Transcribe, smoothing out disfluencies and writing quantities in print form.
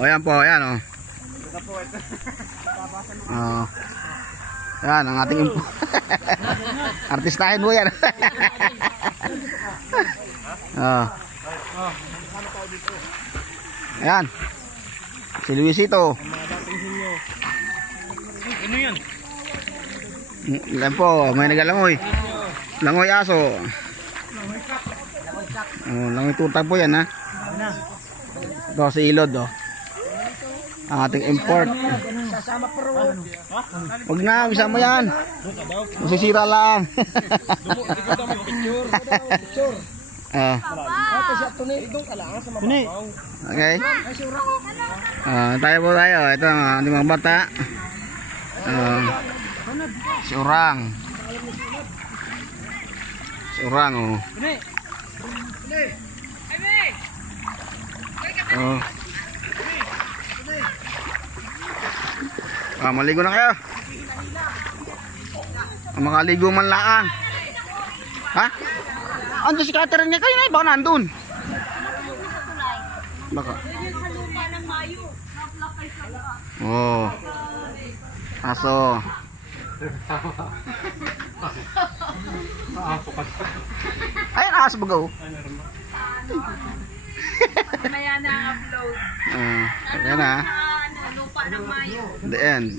O yan po, yan o. Yan ang ating artistahin mo yan. Ayan si Luisito. Ano yan? Yan po, may nagalangoy. Langoy aso. Langoy tutang po yan ha. Ito si Ilod oh. Ang ating import. Huwag na, bisa mo yan. Masisira lang. Okay. Tayo po tayo. Ito ang ating mga bata. Si Urang. Si Urang oh. Maligo na kayo. Makaligo man laang. Ha? Ando si Catherine niya kayo na, baka nandun. Baka. Oh. Aso. Ayan, aso bago. Maya na upload. Ayan na. Lupa ng Mayo. The end.